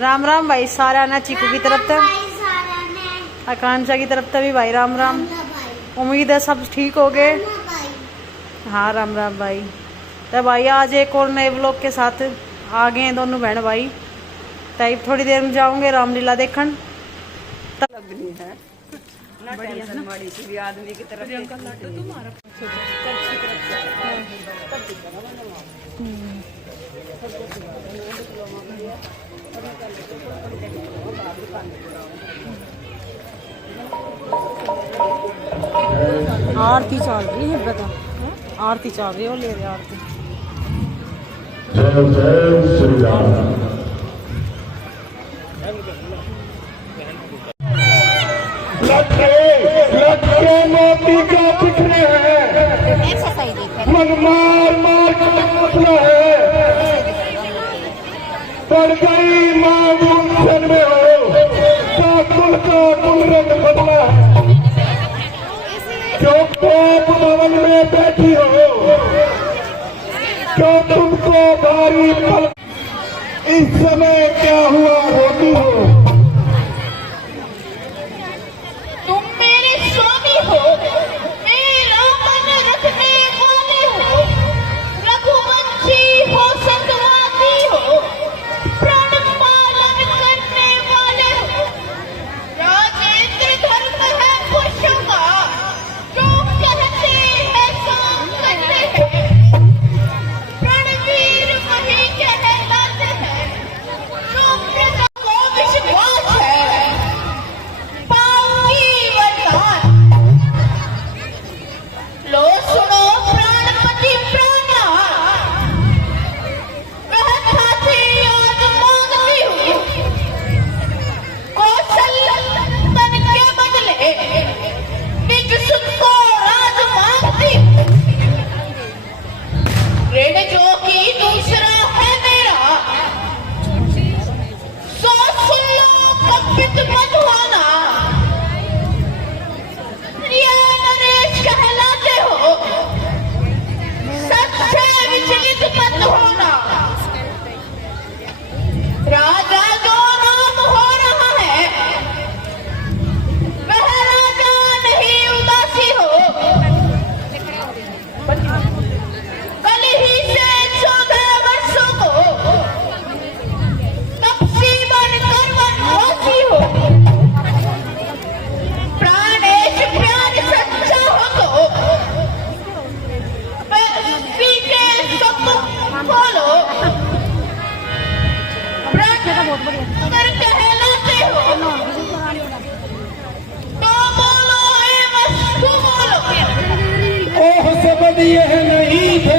राम राम भाई सारा ना चीकू की तरफ तक, आकांक्षा की तरफ तक भी भाई राम राम। उम्मीद है सब ठीक हो गए। हाँ राम राम भाई। तो भाई आज एक और नए व्लॉग के साथ आ गए हैं दोनों बहन भाई। टाइप थोड़ी देर में जाऊंगे रामलीला देखन। बढ़िया आदमी की तरफ आरती चल रही है, बता आरती चल रही है, वो ले रहे आरती। जय जय श्री राम। लटके मोती का पिछड़े हैं, मन मार मार का मसला है। पड़ गई माँ गुलशन में हो, का कुल रंग बदला है। जो कोप भवन में बैठी हो, जो तुमको भारी पल, इस समय क्या हुआ होती हो। यह नहीं थे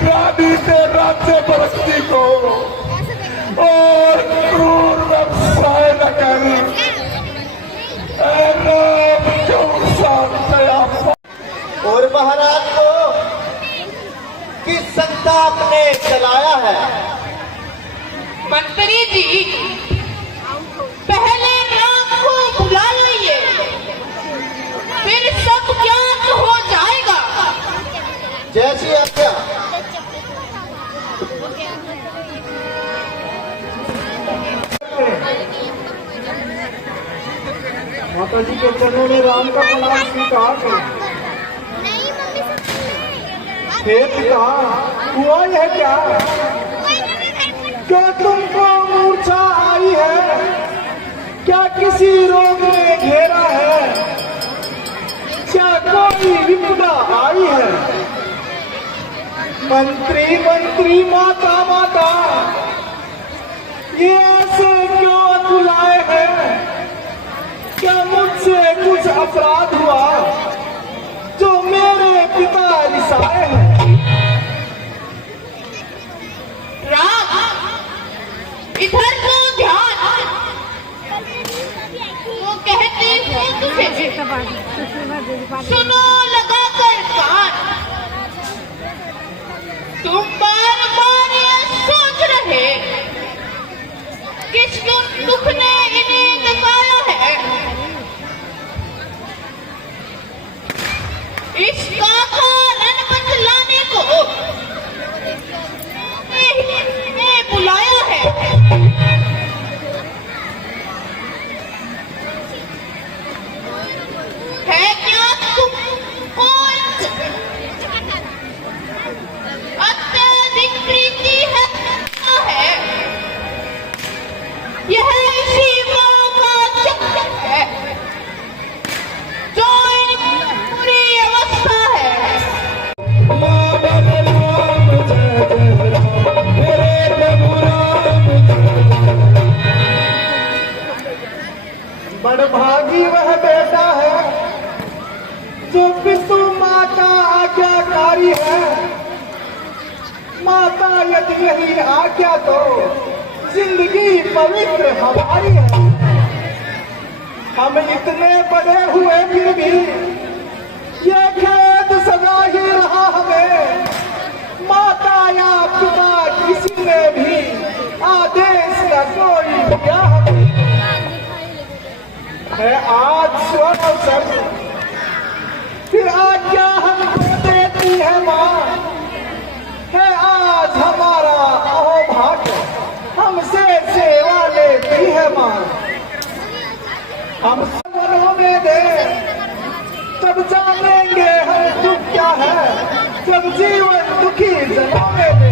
रानी से राज्य बरसती को और क्रूर व्यवसाय न करी। और महाराज को किस संताप ने चलाया है। मंत्री जी पहले राम को बुला लाइए, फिर सब ज्ञात हो जाएगा। जैसी आज्ञा। माता जी के चरणों में राम का प्रणाम स्वीकार करें। हे पिता, हुआ यह क्या? क्या तुमको मूर्छा आई है? क्या किसी रोग ने घेरा है? क्या कोई विपदा आई है? मंत्री मंत्री, माता माता, ये ऐसे क्यों बुलाए हैं? क्या मुझसे कुछ अपराध हुआ जो मेरे पिता रिसाए हैं? राम, इधर को ध्यान। वो कहते हैं तुझे, सुनो लगा कर कान। तुम बार बार ये सोच रहे किस दुख ने इन्हें दबाया है। इसका कारण बतलाने को ने बुलाया है। है क्या तुमको अत्यधिक प्रीति है? यह इसी माँ का चक्कर है जो इनकी पूरी अवस्था है। बड़भागी वह बेटा है जो विष्णु माँ का आज्ञाकारी है। माता यदि यही आज्ञा तो जिंदगी पवित्र हमारी है। हम इतने बड़े हुए फिर भी ये खेद सदा ही रहा हमें। माता या पिता किसी ने भी आदेश न कोई दिया हमें। है आज स्वर्ण अवसर, फिर आज्ञा हमको देती है माँ। है आज हमारा अहोभाग्य, हमसे सेवा लेती है माँ। हम सपनों में दे, तब जानेंगे हम दुख क्या है। जब जीवन दुखी जनों में दे,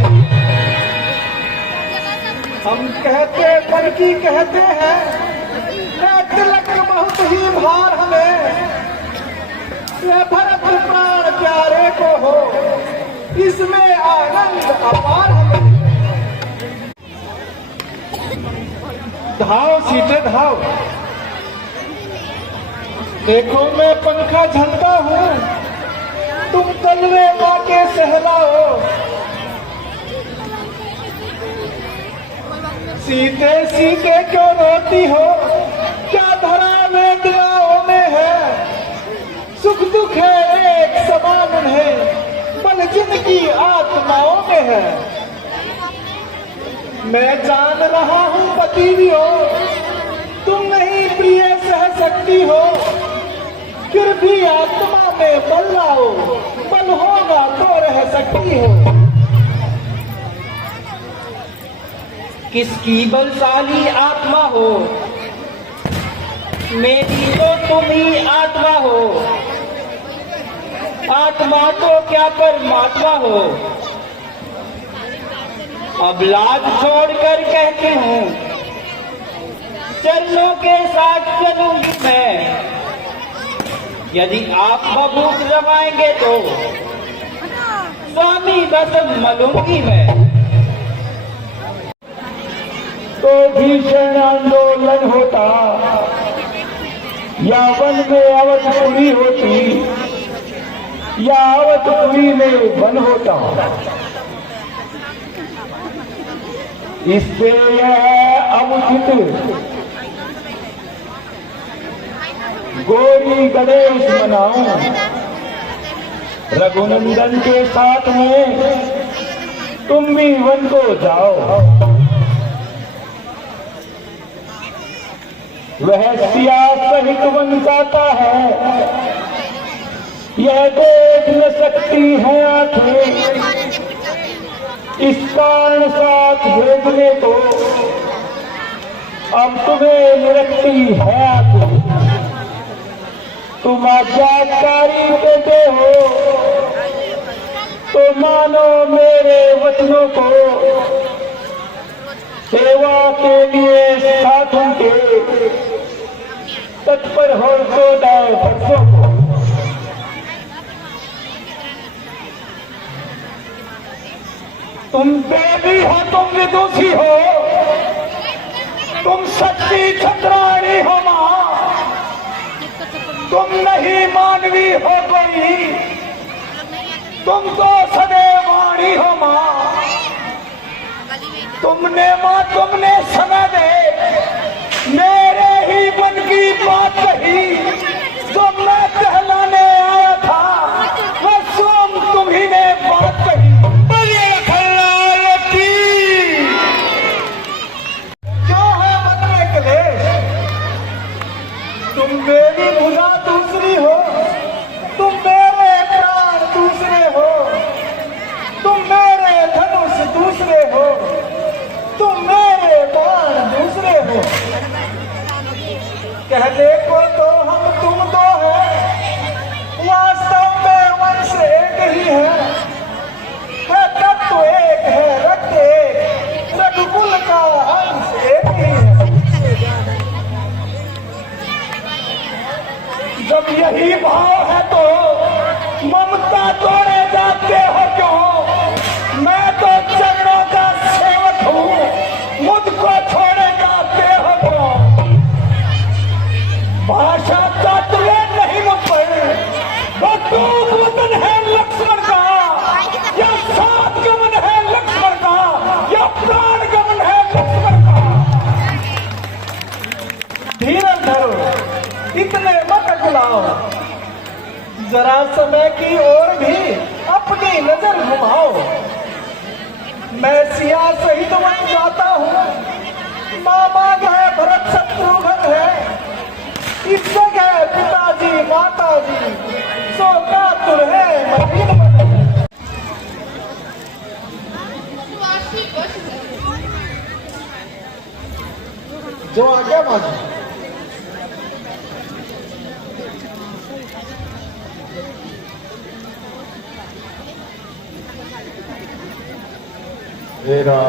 हम कहते मन की कहते हैं। तिलक बहुत ही भार हमें, ये भरत प्राण प्यारे को हो, इसमें आनंद अपार हमें। धाव सीते धाव, देखो मैं पंखा झलता हूँ, तुम तलवे माँ के सहलाओ। सीते सीते क्यों रोती हो? क्या धरा में दिलाओं में है? सुख दुख है एक समान है, बल जिनकी आत्माओं में है। मैं जान रहा हूँ पति भी हो, तुम नहीं प्रिय सह सकती हो। फिर भी आत्मा में बल लाओ, बल होगा तो रह सकती हो। किसकी बलशाली आत्मा हो, मेरी तो तुम ही आत्मा हो। आत्मा तो क्या परमात्मा हो। अब लाज छोड़कर कहती हूँ, चरणों के साथ चलूंगी मैं। यदि आप बबूत रवाएंगे तो स्वामी दसम मलूंगी मैं। तो भीषण आंदोलन होता, या वन में अवधपुरी होती, या अवधपुरी में वन होता। इससे यह अमुचित गौरी गणेश मनाऊं, रघुनंदन के साथ में तुम भी वन को जाओ। वह सिया सहित वन जाता है, यह देख न सकती है आंखें। इस कारण साथ भेजने को अब तुम्हें निरखती है आंखें। तुम आज्ञाकारी बेटे हो तो मानो मेरे वचनों को, सेवा के लिए साधु के तत्पर हो सौदाए भक्तों को। तुम देवी हो, तुम विदुषी हो, तुम शक्ति चक्राणी हो मां, तुम नहीं मानवी हो कोई, तुम तो सदैव वाणी हो मां। तुमने मां तुमने समय दे मेरे ही मन की बात कही, जो मैं कहलाने आया था वो स्वयं तुम ही ने बात कही। बोलिए खल्लाल की। क्यों है मन में क्लेश? तुम मेरी भुजा दूसरी हो, तुम मेरे प्राण दूसरे हो, तुम मेरे धनुष दूसरे हो, तुम मेरे बाण दूसरे हो। कहने को तो हम तुम दो है, वास्तव में वंश एक ही है तत्व एक है, रक्त एक, रघुकुल का अंश एक ही है। जब यही भाव है तो ममता तोड़े जाते हो क्यों? मैं तो चरणों का सेवक हूँ, मुझको छोड़े जाते हो क्यों? भाषा का तुले नहीं मुझ पर, वो टूक वतन है लक्ष्मण का, या सात गमन है लक्ष्मण का, या प्राण गमन है लक्ष्मण का। धीरज धरो, इतने मत अकुलाओ, जरा समय की ओर भी अपनी नजर घुमाओ। मैं सिया सहित वन जाता हूँ, मामा है भरत शत्रुघ्न है, इस जगह पिताजी माताजी सो कातुर है महीन बदन। जो आ गया माजी। तेरा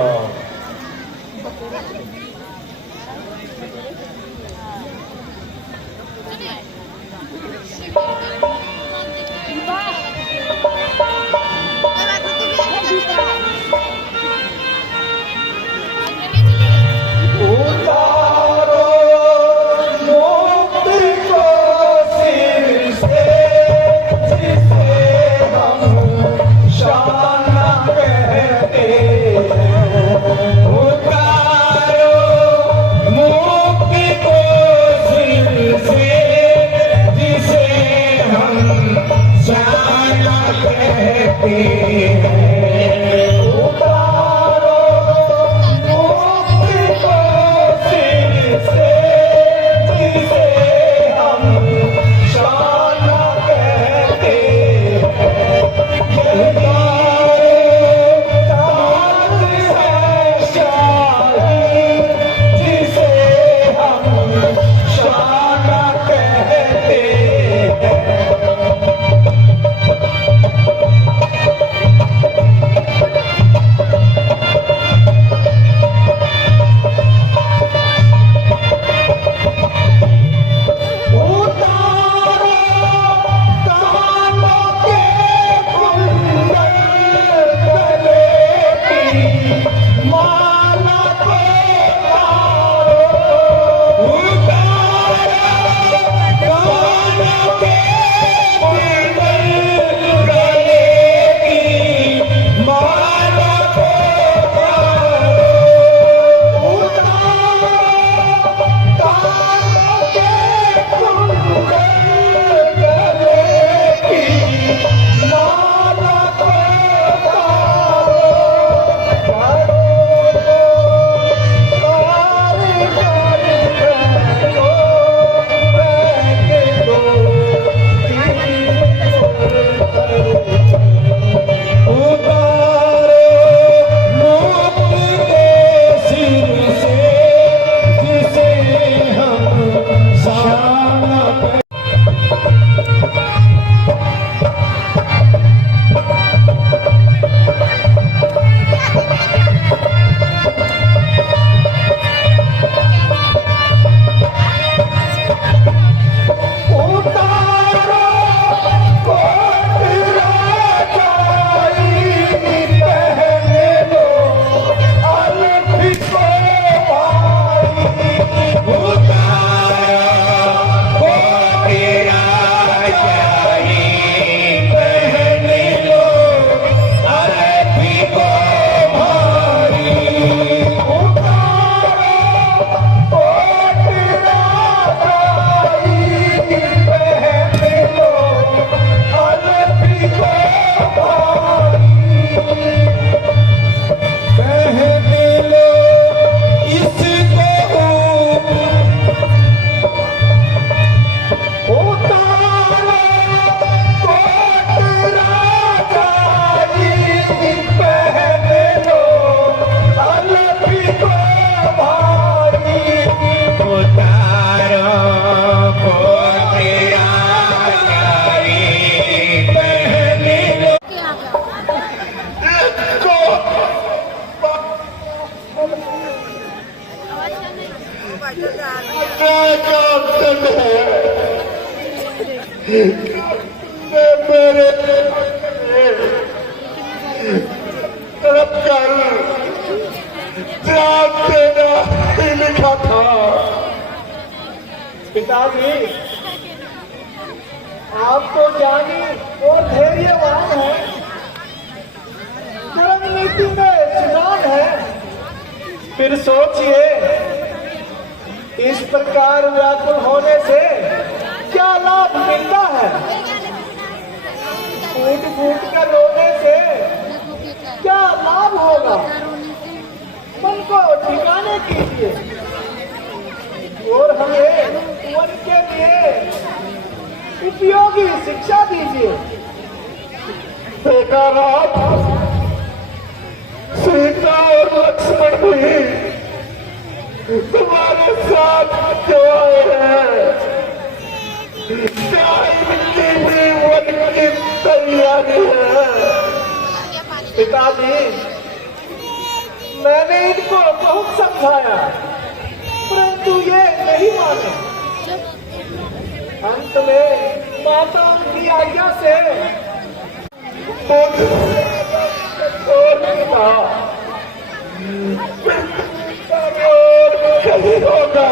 मेरे तरफ कर जान देना ही लिखा था। पिताजी, आप तो ज्ञानी और धैर्यवान हैं, धर्म नीति में सुजान है, फिर सोचिए इस प्रकार व्याकुल होने से क्या लाभ मिलता है? फूट फूट कर रोने से क्या लाभ होगा? मन को ठिकाने कीजिए और हमें मन के लिए उपयोगी शिक्षा दीजिए। बेकार सीता और लक्ष्मण भी तुम्हारे साथ जो है, क्या इनकी भी वन की तैयारी है? पिताजी, मैंने इनको बहुत समझाया, परंतु ये नहीं माने। अंत में माता की आज्ञा से कहीं होगा।